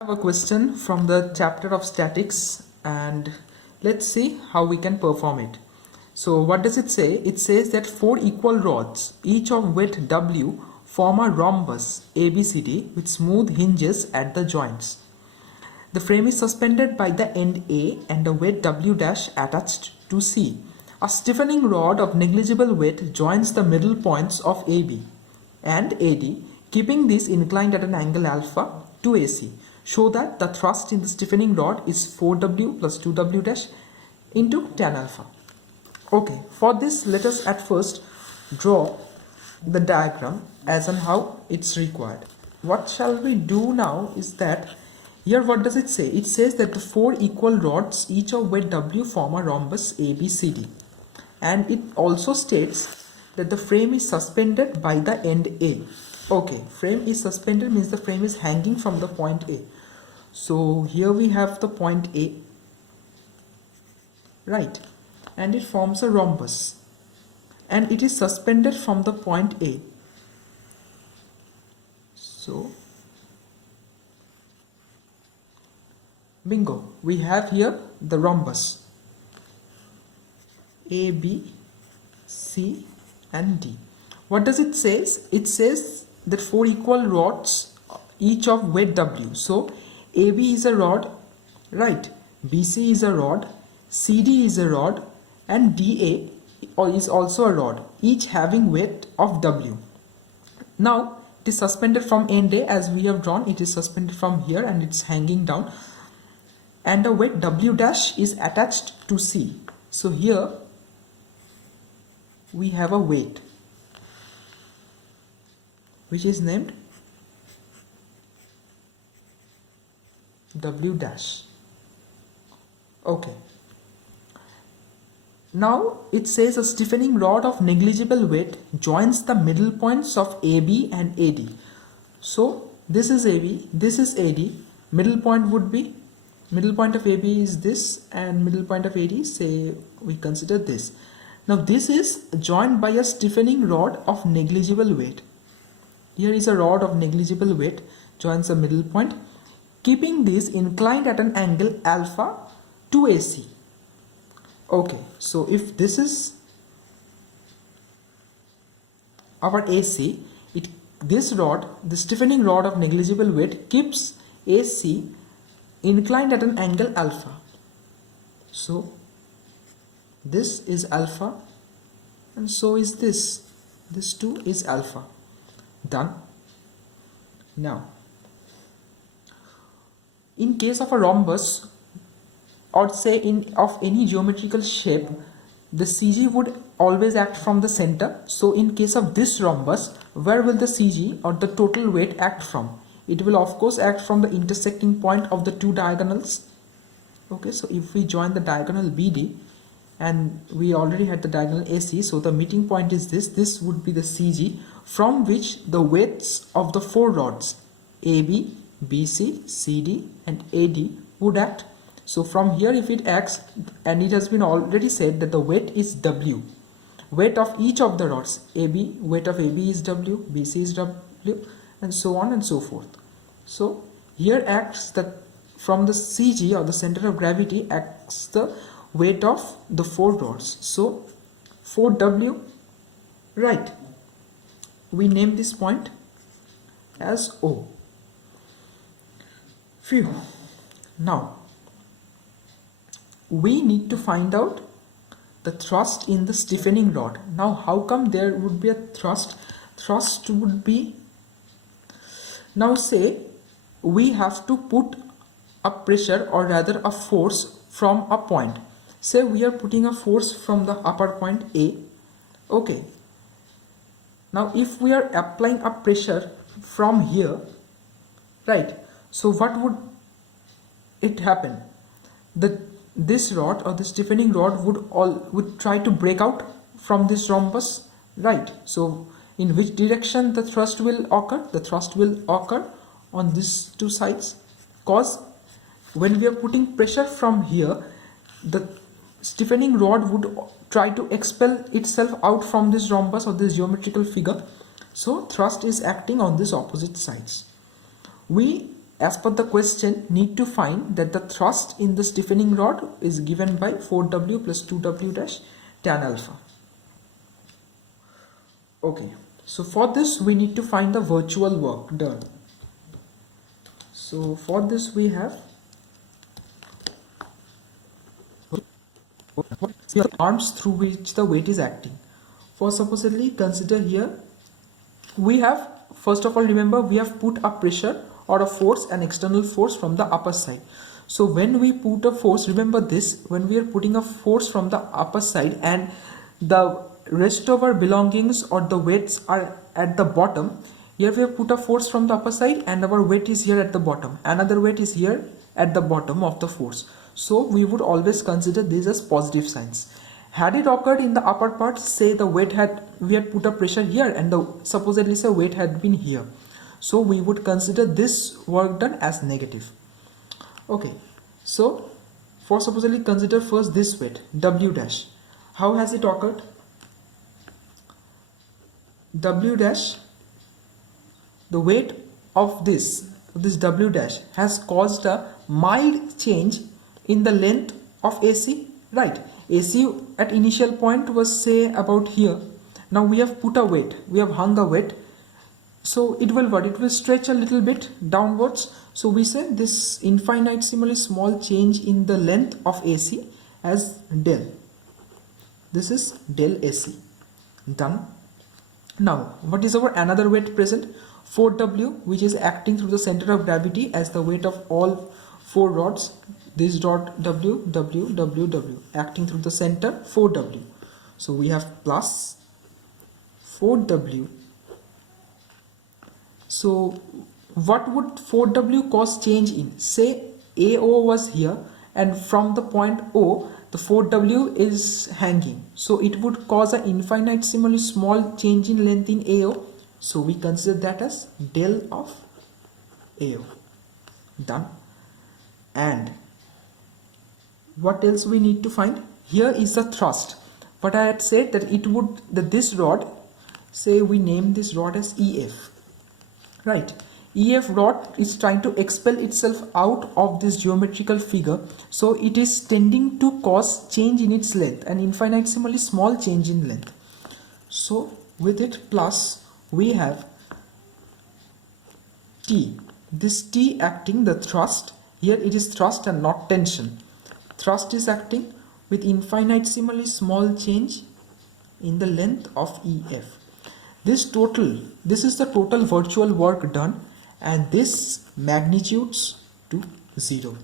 Have a question from the chapter of statics, and let's see how we can perform it. So what does it say? It says that four equal rods, each of width W, form a rhombus ABCD with smooth hinges at the joints. The frame is suspended by the end A and a weight W dash attached to C. A stiffening rod of negligible weight joins the middle points of AB and AD, keeping these inclined at an angle alpha to AC. Show that the thrust in the stiffening rod is 4W plus 2W dash into tan alpha. Okay, for this let us at first draw the diagram as and how it's required. What shall we do now is that here what does it say? It says that the four equal rods, each of weight W, form a rhombus ABCD. And it also states that the frame is suspended by the end A. Okay, frame is suspended means the frame is hanging from the point A. So here we have the point A, right, and it forms a rhombus and it is suspended from the point A. So bingo, we have here the rhombus A, B, C and D. What does it say? It says that four equal rods, each of weight W. So AB is a rod, right, BC is a rod, CD is a rod and DA is also a rod, each having weight of W. Now it is suspended from end A as we have drawn. It is suspended from here and it's hanging down, and a weight W dash is attached to C. So here we have a weight which is named W dash. Okay. Now it says a stiffening rod of negligible weight joins the middle points of AB and AD. So this is AB, this is AD. Middle point of AB is this, and middle point of AD, say we consider this. Now this is joined by a stiffening rod of negligible weight. Here is a rod of negligible weight joins the middle point, keeping these inclined at an angle alpha to AC. Okay, so if this is our AC, this rod, the stiffening rod of negligible weight, keeps AC inclined at an angle alpha. So this is alpha and so is this. This too is alpha. Done. Now in case of a rhombus, or say of any geometrical shape, the CG would always act from the center. So in case of this rhombus, where will the CG or the total weight act from? It will of course act from the intersecting point of the two diagonals. Okay, so if we join the diagonal BD, and we already had the diagonal AC, so the meeting point is this would be the CG from which the weights of the four rods AB, BC, CD and AD would act. So from here if it acts, and it has been already said that the weight is W, weight of each of the rods, AB, weight of AB is W, BC is W and so on and so forth. So here acts that from the CG or the center of gravity acts the weight of the four rods. So 4W, right, we name this point as O. Phew. Now we need to find out the thrust in the stiffening rod. Now how come there would be a thrust? Thrust would be, now say we have to put a pressure, or rather a force from a point. Say we are putting a force from the upper point A. Okay, now if we are applying a pressure from here, right, so what would it happen? This rod or the stiffening rod would try to break out from this rhombus, right? So in which direction the thrust will occur? The thrust will occur on these two sides, cause when we are putting pressure from here, the stiffening rod would try to expel itself out from this rhombus or this geometrical figure. So thrust is acting on these opposite sides. We as per the question, need to find that the thrust in the stiffening rod is given by 4W plus 2W dash tan alpha. Okay, so for this we need to find the virtual work done. So for this we have arms through which the weight is acting. For supposedly consider here, we have, first of all remember, we have put a pressure or a force, an external force from the upper side. So when we put a force, remember this, when we are putting a force from the upper side and the rest of our belongings or the weights are at the bottom, here we have put a force from the upper side and our weight is here at the bottom, another weight is here at the bottom of the force. So we would always consider these as positive signs. Had it occurred in the upper part, say the weight we had put a pressure here and the supposedly say weight had been here, so we would consider this work done as negative. Okay, so for supposedly consider first this weight W dash. How has it occurred? W dash, the weight of this W dash has caused a mild change in the length of AC, right? AC at initial point was say about here. Now we have put a weight, we have hung a weight, so it will what? It will stretch a little bit downwards. So we say this infinitesimally small change in the length of AC as del. This is del AC. Done. Now what is our another weight present? 4W, which is acting through the center of gravity as the weight of all four rods. This rod W, W, W, W, acting through the center 4W. So we have plus 4W. So what would 4W cause change in? Say AO was here and from the point O the 4W is hanging. So it would cause an infinitesimally small change in length in AO. So we consider that as del of AO. Done. And what else we need to find? Here is the thrust. But I had said that it would, that this rod, say we name this rod as EF, right? EF rod is trying to expel itself out of this geometrical figure, so it is tending to cause change in its length, an infinitesimally small change in length. So with it plus we have T, this T acting the thrust. Here it is thrust and not tension. Thrust is acting with infinitesimally small change in the length of EF. This is the total virtual work done, and this magnitudes to 0.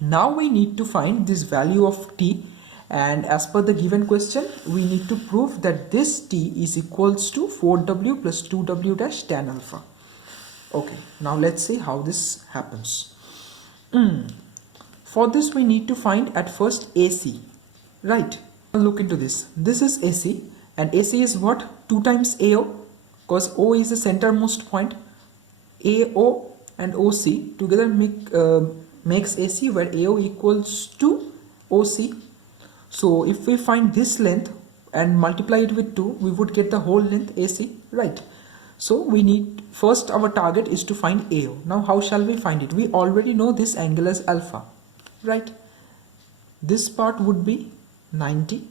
Now we need to find this value of T, and as per the given question we need to prove that this T is equals to 4W plus 2W dash tan alpha. Okay, now let's see how this happens. For this we need to find at first AC, right? Look into this. This is AC and AC is what? 2 times AO, because O is the centermost point. AO and OC together makes AC, where AO equals to OC. So if we find this length and multiply it with 2, we would get the whole length AC, right? So we need, first our target is to find AO. Now how shall we find it? We already know this angle as alpha, right? This part would be 90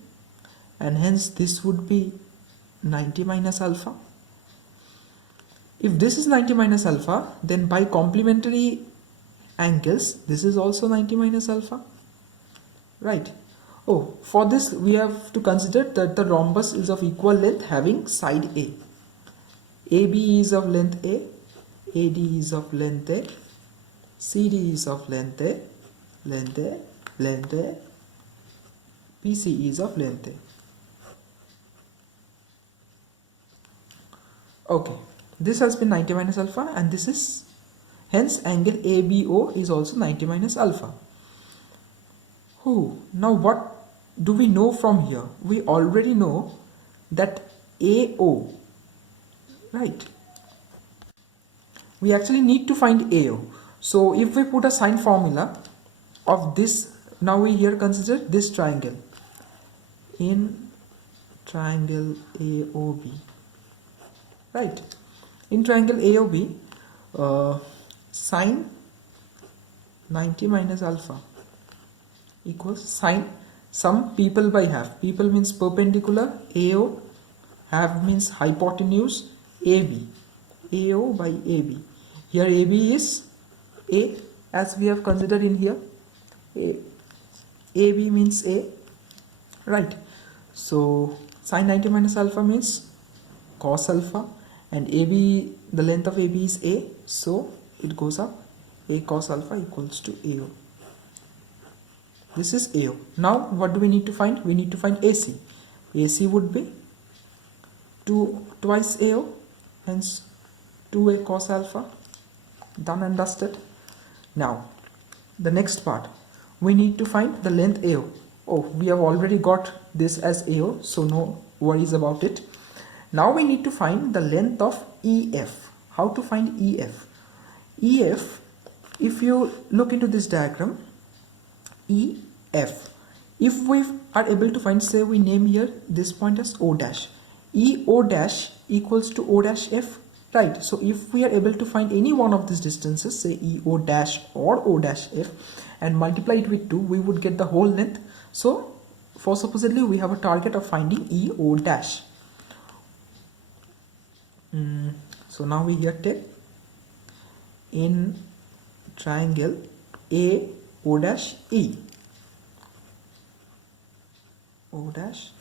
and hence this would be 90 minus alpha. If this is 90 minus alpha, then by complementary angles this is also 90 minus alpha, right? Oh, for this we have to consider that the rhombus is of equal length having side A. AB is of length A, AD is of length A, CD is of length A, length A, length A, PC is of length A. Okay, this has been 90 minus alpha and this is, hence angle ABO is also 90 minus alpha. Now what do we know from here? We already know that AO, right? We actually need to find AO. So if we put a sine formula of this, now we here consider this triangle, in triangle AOB, right? In triangle AOB, sine 90 minus alpha equals sine sum people by half. People means perpendicular, AO, half means hypotenuse, AB. AO by AB. Here AB is A as we have considered in here. AB means A, right? So sine 90 minus alpha means cos alpha, and AB, the length of AB is A, so it goes up. A cos alpha equals to AO. This is AO. Now what do we need to find? We need to find AC. AC would be twice AO, hence 2A cos alpha. Done and dusted. Now the next part, we need to find the length AO. Oh, we have already got this as AO, so no worries about it. Now we need to find the length of EF. How to find EF? EF, if you look into this diagram, EF, if we are able to find, say we name here this point as O dash, EO dash equals to O dash F, right? So if we are able to find any one of these distances, say EO dash or O dash F, and multiply it with 2, we would get the whole length. So for supposedly we have a target of finding EO dash. So now we here take in triangle AO dash E. O dash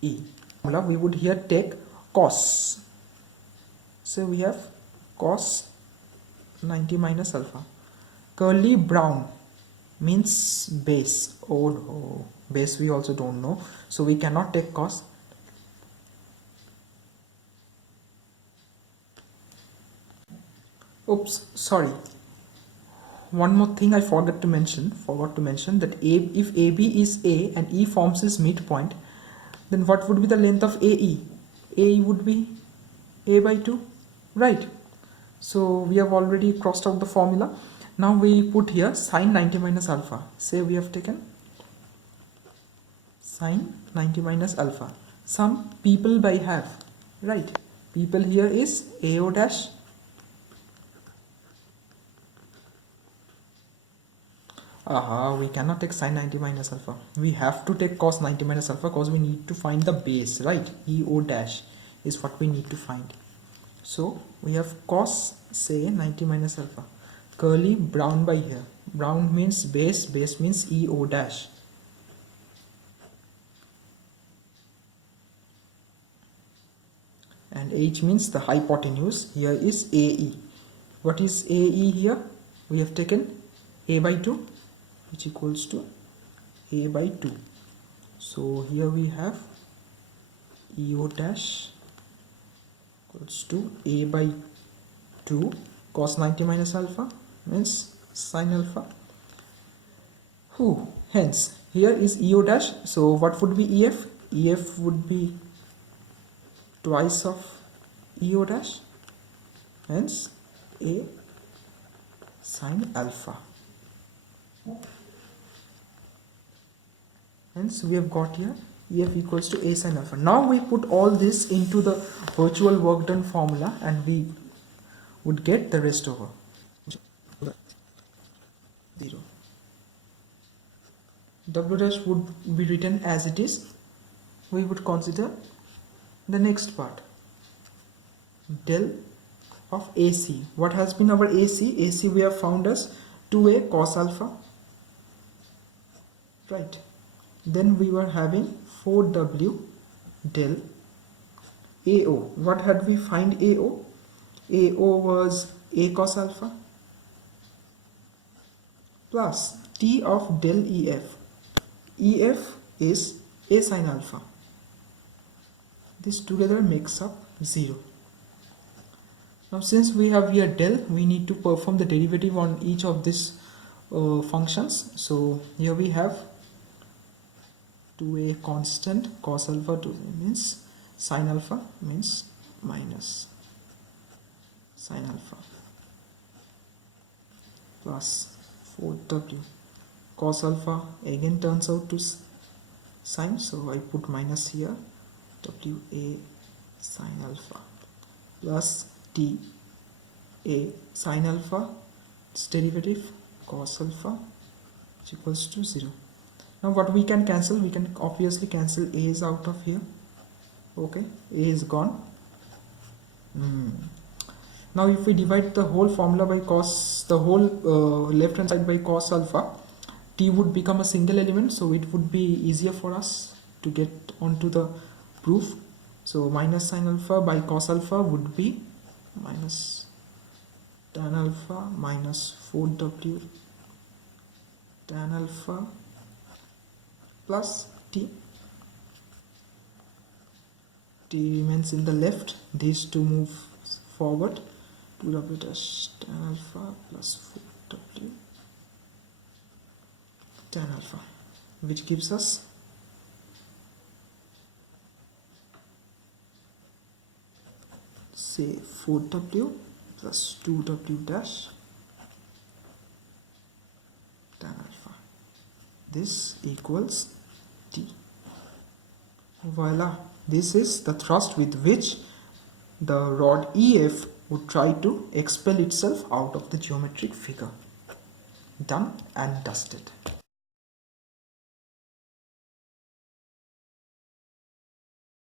E. We would here take cos. So we have cos 90 minus alpha. Curly brown means base. Oh no, base we also don't know, so we cannot take cos. Oops, sorry. One more thing I forgot to mention that if AB is A and E forms its midpoint, then what would be the length of AE? AE would be A by 2, right? So we have already crossed out the formula. Now we put here sine 90 minus alpha. Say we have taken sine 90 minus alpha. Some people by half, right? People here is AO dash. We cannot take sine 90 minus alpha. We have to take cos 90 minus alpha because we need to find the base, right? EO dash is what we need to find. So we have cos, say 90 minus alpha. Curly brown by here. Brown means base, base means EO dash. And H means the hypotenuse. Here is AE. What is AE here? We have taken A by 2, which equals to A by 2. So here we have EO dash equals to A by 2 cos 90 minus alpha means sin alpha. Hence here is EO dash. So what would be EF? EF would be twice of EO dash, hence A sin alpha. Hence we have got here EF equals to A sin alpha. Now we put all this into the virtual work done formula and we would get the rest over 0. W dash would be written as it is. We would consider the next part, del of AC. What has been our AC? AC we have found as 2A cos alpha, right? Then we were having 4W del AO. What had we find AO? AO was A cos alpha plus T of del EF. EF is A sin alpha. This together makes up 0. Now since we have here del, we need to perform the derivative on each of these functions. So here we have 2A constant cos alpha 2 means sin alpha means minus sin alpha plus 4W cos alpha again turns out to sin, so I put minus here, WA sin alpha plus T A sin alpha its derivative cos alpha is equals to 0. Now what we can cancel, we can obviously cancel a is out of here. Okay, a is gone. Now if we divide the whole formula by cos, the whole left hand side by cos alpha, t would become a single element, so it would be easier for us to get onto the proof. So minus sin alpha by cos alpha would be minus tan alpha minus 4w tan alpha plus t. T remains in the left, these two move forward, 2w dash tan alpha plus 4w tan alpha, which gives us say 4w plus 2w dash tan alpha. This equals t. Voila, this is the thrust with which the rod EF would try to expel itself out of the geometric figure. Done and dusted.